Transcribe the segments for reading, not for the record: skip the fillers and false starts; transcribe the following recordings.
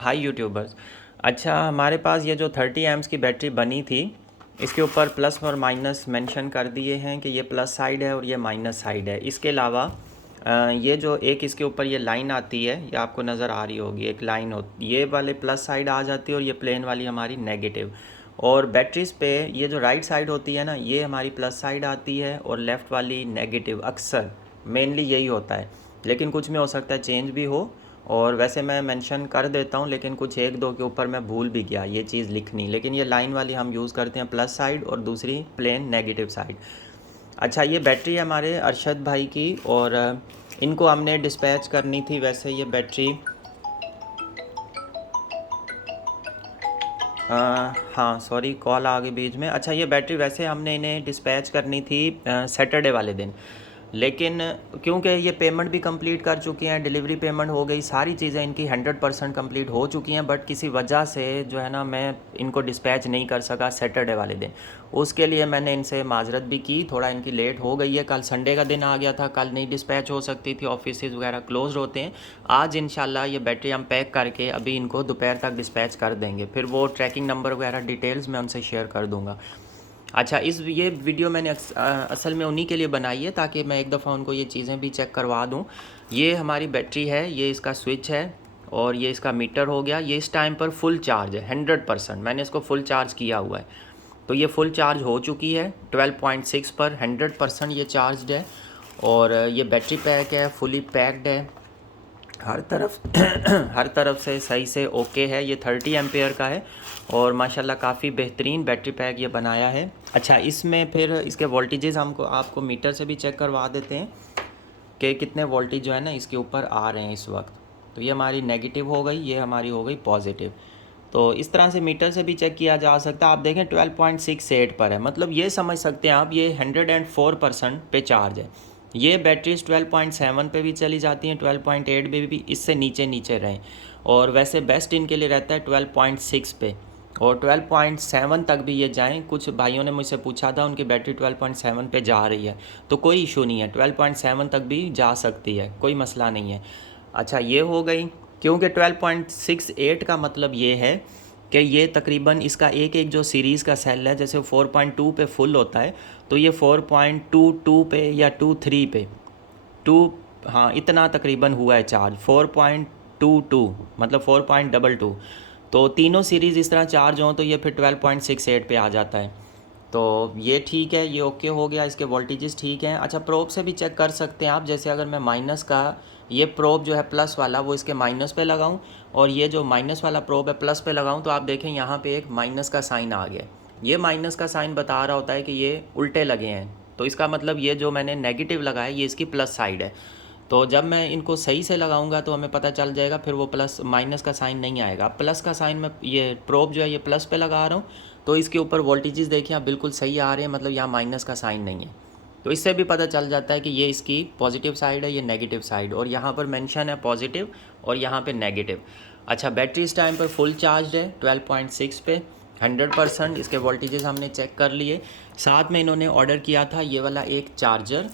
हाय YouTubers. अच्छा, हमारे पास ये जो 30 एम्स की बैटरी बनी थी, इसके ऊपर प्लस और माइनस मेंशन कर दिए हैं कि ये प्लस साइड है और ये माइनस साइड है। इसके अलावा ये जो एक इसके ऊपर ये लाइन आती है, ये आपको नज़र आ रही होगी, एक लाइन होती, ये वाले प्लस साइड आ जाती है और ये प्लेन वाली हमारी नेगेटिव। और बैटरीज़ पे ये जो राइट साइड होती है ना, ये हमारी प्लस साइड आती है और लेफ़्ट वाली नेगेटिव। अक्सर मेनली यही होता है, लेकिन कुछ में हो सकता है चेंज भी हो। और वैसे मैं मेंशन कर देता हूँ, लेकिन कुछ एक दो के ऊपर मैं भूल भी गया ये चीज़ लिखनी, लेकिन ये लाइन वाली हम यूज़ करते हैं प्लस साइड और दूसरी प्लेन नेगेटिव साइड। अच्छा, ये बैटरी है हमारे अरशद भाई की, और इनको हमने डिस्पैच करनी थी। वैसे ये बैटरी हाँ सॉरी, कॉल आ गई बीच में। अच्छा, ये बैटरी वैसे हमने इन्हें डिस्पैच करनी थी सैटरडे वाले दिन, लेकिन क्योंकि ये पेमेंट भी कंप्लीट कर चुकी हैं, डिलीवरी पेमेंट हो गई, सारी चीज़ें इनकी 100% कंप्लीट हो चुकी हैं, बट किसी वजह से जो है ना, मैं इनको डिस्पैच नहीं कर सका सैटरडे वाले दिन। उसके लिए मैंने इनसे माजरत भी की, थोड़ा इनकी लेट हो गई है। कल संडे का दिन आ गया था, कल नहीं डिस्पैच हो सकती थी, ऑफिस वगैरह क्लोज होते हैं। आज इंशाल्लाह ये बैटरी हम पैक करके अभी इनको दोपहर तक डिस्पैच कर देंगे, फिर वो ट्रैकिंग नंबर वगैरह डिटेल्स मैं उनसे शेयर कर दूँगा। अच्छा, ये वीडियो मैंने असल में उन्हीं के लिए बनाई है, ताकि मैं एक दफ़ा उनको ये चीज़ें भी चेक करवा दूं। ये हमारी बैटरी है, ये इसका स्विच है और ये इसका मीटर हो गया। ये इस टाइम पर फुल चार्ज है, 100%। मैंने इसको फुल चार्ज किया हुआ है, तो ये फुल चार्ज हो चुकी है 12.6 पर, 100% ये चार्ज है। और ये बैटरी पैक है, फुली पैक्ड है हर तरफ हर तरफ से सही से ओके है। ये 30 एम्पेयर का है और माशाल्लाह काफ़ी बेहतरीन बैटरी पैक ये बनाया है। अच्छा, इसमें फिर इसके वोल्टेजेस हमको आपको मीटर से भी चेक करवा देते हैं कि कितने वोल्टेज जो है ना इसके ऊपर आ रहे हैं इस वक्त। तो ये हमारी नेगेटिव हो गई, ये हमारी हो गई पॉजिटिव। तो इस तरह से मीटर से भी चेक किया जा सकता है। आप देखें 12.68 पर है, मतलब ये समझ सकते हैं आप, ये 104% पे चार्ज है। ये बैटरीज 12.7 पे भी चली जाती हैं, 12.8 पे भी, इससे नीचे नीचे रहें। और वैसे बेस्ट इनके लिए रहता है 12.6 पे, और 12.7 तक भी ये जाएं। कुछ भाइयों ने मुझसे पूछा था उनकी बैटरी 12.7 पे जा रही है, तो कोई इशू नहीं है, 12.7 तक भी जा सकती है, कोई मसला नहीं है। अच्छा, ये हो गई, क्योंकि 12.68 का मतलब ये है कि ये तकरीबन इसका एक एक जो सीरीज़ का सेल है, जैसे 4.2 पे फुल होता है, तो ये 4.22 पे या 23 पे, टू, हाँ इतना तकरीबन हुआ है चार्ज, 4.22 मतलब 4.22। तो तीनों सीरीज़ इस तरह चार्ज हों तो ये फिर 12.68 पे आ जाता है। तो ये ठीक है, ये ओके हो गया, इसके वोल्टेजेस ठीक हैं। अच्छा, प्रोब से भी चेक कर सकते हैं आप, जैसे अगर मैं माइनस का, ये प्रोब जो है प्लस वाला, वो इसके माइनस पे लगाऊं, और ये जो माइनस वाला प्रोब है प्लस पे लगाऊं, तो आप देखें यहाँ पे एक माइनस का साइन आ गया। ये माइनस का साइन बता रहा होता है कि ये उल्टे लगे हैं, तो इसका मतलब ये जो मैंने नेगेटिव लगाया ये इसकी प्लस साइड है। तो जब मैं इनको सही से लगाऊंगा तो हमें पता चल जाएगा, फिर वो प्लस माइनस का साइन नहीं आएगा। प्लस का साइन मैं, ये प्रोब जो है ये प्लस पे लगा रहा हूँ, तो इसके ऊपर वोल्टेजेस देखिए आप बिल्कुल सही आ रहे हैं, मतलब यहाँ माइनस का साइन नहीं है। तो इससे भी पता चल जाता है कि ये इसकी पॉजिटिव साइड है, ये नेगेटिव साइड, और यहाँ पर मेंशन है पॉजिटिव और यहाँ पे नेगेटिव। अच्छा, बैटरी इस टाइम पर फुल चार्ज है 12.6 पे, 100%। इसके वोल्टेजेस हमने चेक कर लिए। साथ में इन्होंने ऑर्डर किया था ये वाला एक चार्जर,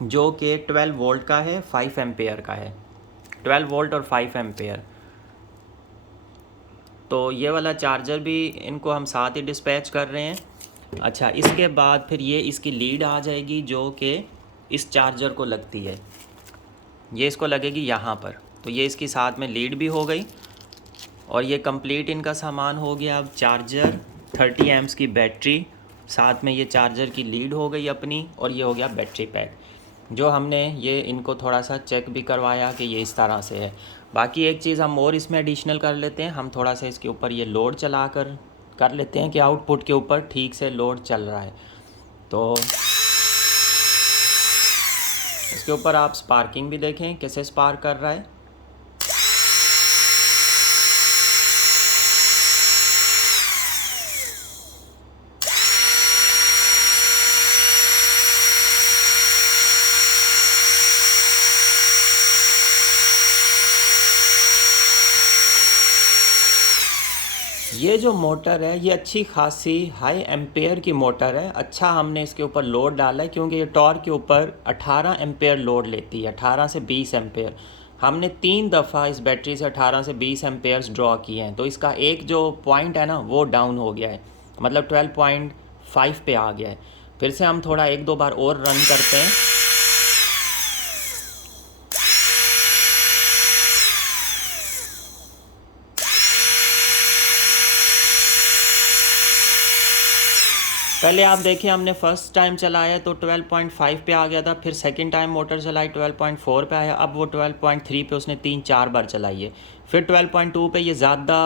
जो कि 12 वोल्ट का है, 5 एम्पेयर का है, 12 वोल्ट और 5 एम्पेयर। तो ये वाला चार्जर भी इनको हम साथ ही डिस्पैच कर रहे हैं। अच्छा, इसके बाद फिर ये इसकी लीड आ जाएगी जो कि इस चार्जर को लगती है, ये इसको लगेगी यहाँ पर। तो ये इसकी साथ में लीड भी हो गई, और ये कंप्लीट इनका सामान हो गया। अब चार्जर, 30 एम्स की बैटरी, साथ में ये चार्जर की लीड हो गई अपनी, और ये हो गया बैटरी पैक, जो हमने ये इनको थोड़ा सा चेक भी करवाया कि ये इस तरह से है। बाकी एक चीज़ हम और इसमें एडिशनल कर लेते हैं, हम थोड़ा सा इसके ऊपर ये लोड चला कर लेते हैं कि आउटपुट के ऊपर ठीक से लोड चल रहा है। तो इसके ऊपर आप स्पार्किंग भी देखें कैसे स्पार्क कर रहा है। ये जो मोटर है ये अच्छी खासी हाई एम्पेयर की मोटर है। अच्छा, हमने इसके ऊपर लोड डाला है, क्योंकि ये टॉर्क के ऊपर 18 एम्पेयर लोड लेती है, 18 से 20 एम्पेयर। हमने 3 दफ़ा इस बैटरी से 18 से 20 एम्पेयर्स ड्रॉ किए हैं, तो इसका एक जो पॉइंट है ना वो डाउन हो गया है, मतलब 12.5 पे आ गया है। फिर से हम थोड़ा 1-2 बार और रन करते हैं। पहले आप देखिए हमने फ़र्स्ट टाइम चलाया तो 12.5 पे आ गया था, फिर सेकंड टाइम मोटर चलाई 12.4 पे आया, अब वो 12.3 पे उसने 3-4 बार चलाई है, फिर 12.2 पे ये ज़्यादा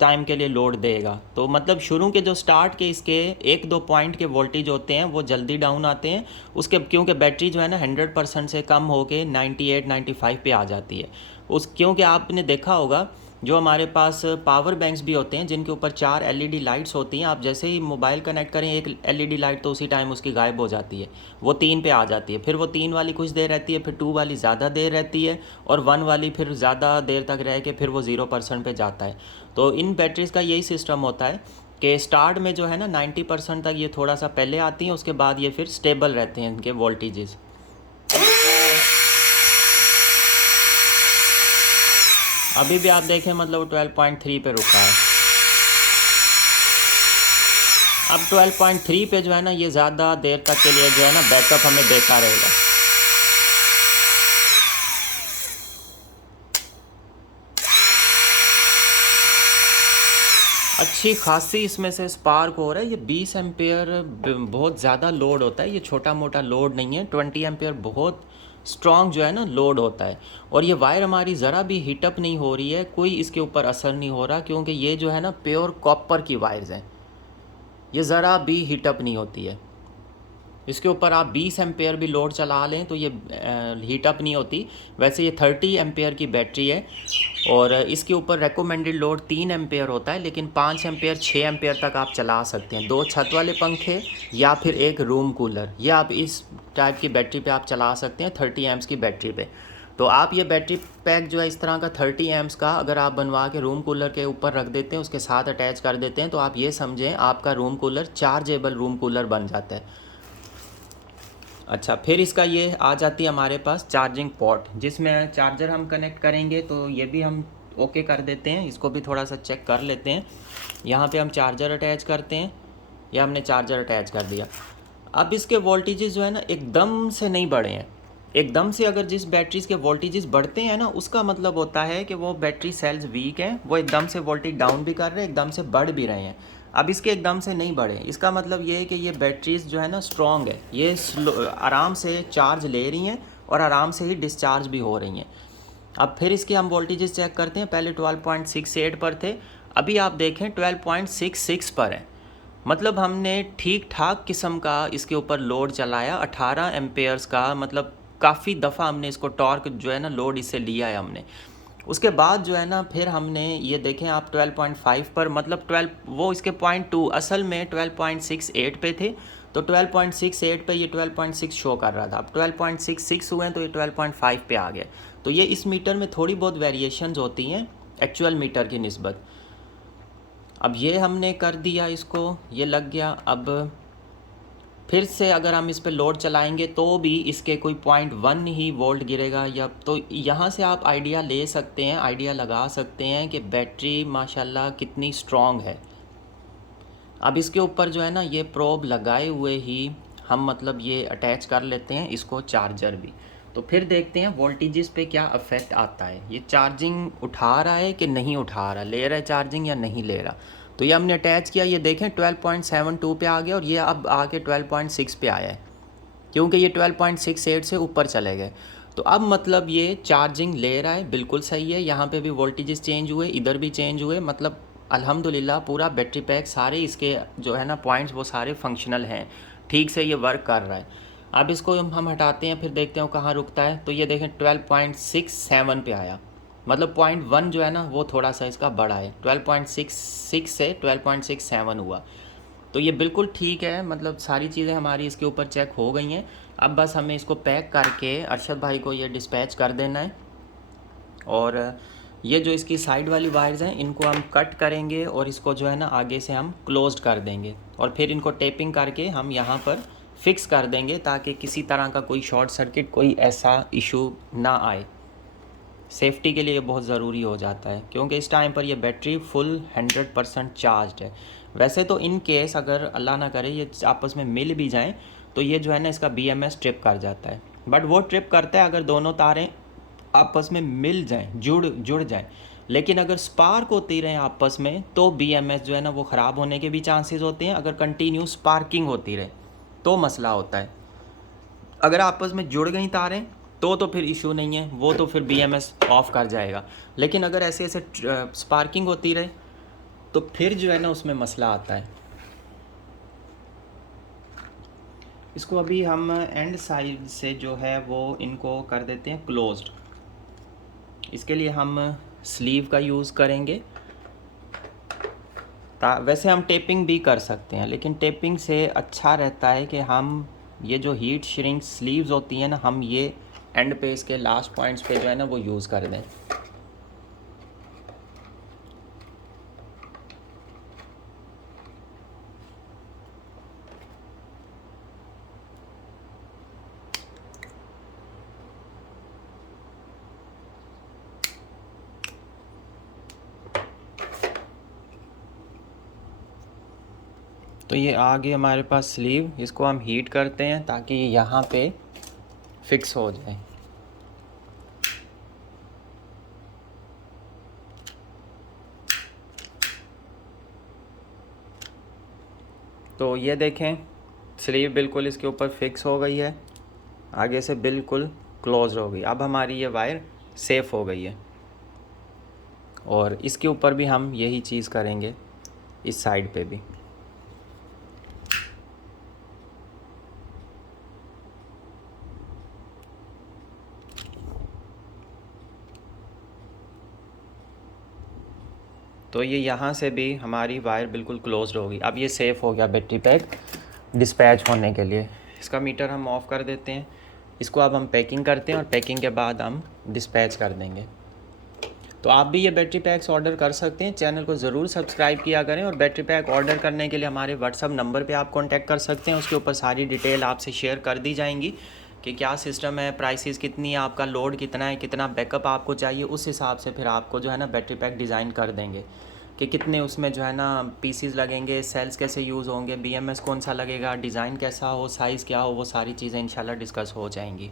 टाइम के लिए लोड देगा। तो मतलब शुरू के जो स्टार्ट के इसके 1-2 पॉइंट के वोल्टेज होते हैं वो जल्दी डाउन आते हैं उसके, क्योंकि बैटरी जो है ना 100% से कम होके 98-95 पे आ जाती है उस, क्योंकि आपने देखा होगा जो हमारे पास पावर बैंक्स भी होते हैं जिनके ऊपर 4 एलईडी लाइट्स होती हैं, आप जैसे ही मोबाइल कनेक्ट करें एक एलईडी लाइट तो उसी टाइम उसकी गायब हो जाती है, वो 3 पे आ जाती है, फिर वो 3 वाली कुछ देर रहती है, फिर 2 वाली ज़्यादा देर रहती है, और 1 वाली फिर ज़्यादा देर तक रह के फिर वो 0% पे जाता है। तो इन बैटरीज़ का यही सिस्टम होता है कि स्टार्ट में जो है ना 90% तक ये थोड़ा सा पहले आती हैं, उसके बाद ये फिर स्टेबल रहते हैं इनके वोल्टेजेस। अभी भी आप देखें मतलब 12.3 पे रुका है। अब 12.3 पे जो है ना ये ज़्यादा देर तक के लिए जो है ना बैकअप हमें देता रहेगा। अच्छी खासी इसमें से स्पार्क हो रहा है। ये 20 एम्पेयर बहुत ज़्यादा लोड होता है, ये छोटा मोटा लोड नहीं है। 20 एम्पेयर बहुत स्ट्रॉन्ग जो है ना लोड होता है, और ये वायर हमारी ज़रा भी हीटअप नहीं हो रही है, कोई इसके ऊपर असर नहीं हो रहा, क्योंकि ये जो है ना प्योर कॉपर की वायर्स हैं, ये ज़रा भी हीटअप नहीं होती है। इसके ऊपर आप 20 एम्पेयर भी लोड चला लें तो ये हीटअप नहीं होती। वैसे ये 30 एम्पेयर की बैटरी है, और इसके ऊपर रेकमेंडेड लोड 3 एम्पेयर होता है, लेकिन 5 एम्पेयर 6 एम्पेयर तक आप चला सकते हैं। 2 छत वाले पंखे या फिर एक रूम कूलर, ये आप इस टाइप की बैटरी पे आप चला सकते हैं 30 एम्प्स की बैटरी पे। तो आप ये बैटरी पैक जो है इस तरह का 30 एम्प्स का अगर आप बनवा के रूम कूलर के ऊपर रख देते हैं, उसके साथ अटैच कर देते हैं, तो आप ये समझें आपका room cooler chargeable room cooler बन जाता है। अच्छा, फिर इसका ये आ जाती है हमारे पास चार्जिंग पोर्ट, जिसमें चार्जर हम कनेक्ट करेंगे, तो ये भी हम ओके कर देते हैं, इसको भी थोड़ा सा चेक कर लेते हैं। यहाँ पे हम चार्जर अटैच करते हैं, या हमने चार्जर अटैच कर दिया। अब इसके वोल्टेजेस जो है ना एकदम से नहीं बढ़े हैं। एकदम से अगर जिस बैटरीज के वोल्टेजेस बढ़ते हैं ना, उसका मतलब होता है कि वो बैटरी सेल्स वीक हैं, वो एकदम से वोल्टेज डाउन भी कर रहे हैं, एकदम से बढ़ भी रहे हैं। अब इसके एकदम से नहीं बढ़े, इसका मतलब ये है कि ये बैटरीज जो है ना स्ट्रॉन्ग है, ये आराम से चार्ज ले रही हैं और आराम से ही डिस्चार्ज भी हो रही हैं। अब फिर इसके हम वोल्टेजेस चेक करते हैं। पहले 12.68 पर थे, अभी आप देखें 12.66 पर है। मतलब हमने ठीक ठाक किस्म का इसके ऊपर लोड चलाया 18 एम्पेयर्स का, मतलब काफ़ी दफ़ा हमने इसको टॉर्क जो है ना लोड इससे लिया है हमने। उसके बाद जो है ना फिर हमने ये देखें आप 12.5 पर, मतलब 12 वो इसके 0.2 असल में 12.68 पे थे, तो 12.68 पे ये 12.6 शो कर रहा था। अब 12.66 हुए हैं तो ये 12.5 पे आ गया। तो ये इस मीटर में थोड़ी बहुत वेरिएशंस होती हैं एक्चुअल मीटर की निस्बत। अब ये हमने कर दिया, इसको ये लग गया। अब फिर से अगर हम इस पे लोड चलाएंगे तो भी इसके कोई 0.1 ही वोल्ट गिरेगा, या तो यहाँ से आप आइडिया ले सकते हैं, आइडिया लगा सकते हैं कि बैटरी माशाल्लाह कितनी स्ट्रॉन्ग है। अब इसके ऊपर जो है ना ये प्रोब लगाए हुए ही हम मतलब ये अटैच कर लेते हैं इसको चार्जर भी, तो फिर देखते हैं वोल्टेजेस पे क्या अफेक्ट आता है। ये चार्जिंग उठा रहा है कि नहीं उठा रहा, ले रहा है चार्जिंग या नहीं ले रहा। तो ये हमने अटैच किया, ये देखें 12.72 पे आ गया, और ये अब आके 12.6 पे आया है, क्योंकि ये 12.68 से ऊपर चले गए। तो अब मतलब ये चार्जिंग ले रहा है, बिल्कुल सही है। यहाँ पे भी वोल्टेजेस चेंज हुए, इधर भी चेंज हुए, मतलब अल्हम्दुलिल्लाह पूरा बैटरी पैक सारे इसके जो है ना पॉइंट्स वो सारे फंक्शनल हैं, ठीक से ये वर्क कर रहा है। अब इसको हम हटाते हैं, फिर देखते हैं कहाँ रुकता है। तो ये देखें 12.67 पे आया, मतलब 0.1 जो है ना वो थोड़ा सा इसका बढ़ा है, 12.66 से 12.67 हुआ। तो ये बिल्कुल ठीक है, मतलब सारी चीज़ें हमारी इसके ऊपर चेक हो गई हैं। अब बस हमें इसको पैक करके अरशद भाई को ये डिस्पैच कर देना है, और ये जो इसकी साइड वाली वायर्स हैं इनको हम कट करेंगे और इसको जो है ना आगे से हम क्लोज्ड कर देंगे, और फिर इनको टेपिंग करके हम यहाँ पर फिक्स कर देंगे ताकि किसी तरह का कोई शॉर्ट सर्किट कोई ऐसा इशू ना आए। सेफ्टी के लिए ये बहुत ज़रूरी हो जाता है, क्योंकि इस टाइम पर ये बैटरी फुल 100% चार्ज है। वैसे तो इन केस अगर अल्लाह ना करे ये आपस में मिल भी जाएं तो ये जो है ना इसका BMS ट्रिप कर जाता है, बट वो ट्रिप करता है अगर दोनों तारें आपस में मिल जाएं, जुड़ जाएं। लेकिन अगर स्पार्क होती रहे आपस में तो BMS जो है ना वो ख़राब होने के भी चांसेस होते हैं। अगर कंटिन्यू स्पार्किंग होती रहे तो मसला होता है। अगर आपस में जुड़ गई तारें तो फिर इशू नहीं है, वो तो फिर BMS ऑफ कर जाएगा। लेकिन अगर ऐसे ऐसे स्पार्किंग होती रहे तो फिर जो है ना उसमें मसला आता है। इसको अभी हम एंड साइड से जो है वो इनको कर देते हैं क्लोज्ड। इसके लिए हम स्लीव का यूज़ करेंगे। वैसे हम टेपिंग भी कर सकते हैं, लेकिन टेपिंग से अच्छा रहता है कि हम ये जो हीट श्रिंक स्लीव्स होती हैं ना, हम ये एंड पे इसके लास्ट पॉइंट्स पे जो है ना वो यूज़ कर दें। तो ये आ गई हमारे पास स्लीव। इसको हम हीट करते हैं ताकि ये यहाँ पे फिक्स हो जाए। तो ये देखें स्लीव बिल्कुल इसके ऊपर फिक्स हो गई है, आगे से बिल्कुल क्लोज हो गई। अब हमारी ये वायर सेफ़ हो गई है। और इसके ऊपर भी हम यही चीज़ करेंगे, इस साइड पे भी। तो ये यहाँ से भी हमारी वायर बिल्कुल क्लोज्ड होगी। अब ये सेफ़ हो गया बैटरी पैक डिस्पैच होने के लिए। इसका मीटर हम ऑफ़ कर देते हैं। इसको अब हम पैकिंग करते हैं और पैकिंग के बाद हम डिस्पैच कर देंगे। तो आप भी ये बैटरी पैक्स ऑर्डर कर सकते हैं। चैनल को ज़रूर सब्सक्राइब किया करें। और बैटरी पैक ऑर्डर करने के लिए हमारे व्हाट्सअप नंबर पे आप कांटेक्ट कर सकते हैं। उसके ऊपर सारी डिटेल आपसे शेयर कर दी जाएंगी कि क्या सिस्टम है, प्राइसेस कितनी है, आपका लोड कितना है, कितना बैकअप आपको चाहिए। उस हिसाब से फिर आपको जो है ना बैटरी पैक डिज़ाइन कर देंगे कि कितने उसमें जो है ना पीसीज लगेंगे, सेल्स कैसे यूज़ होंगे, BMS कौन सा लगेगा, डिज़ाइन कैसा हो, साइज़ क्या हो, वो सारी चीज़ें इंशाल्लाह डिस्कस हो जाएंगी।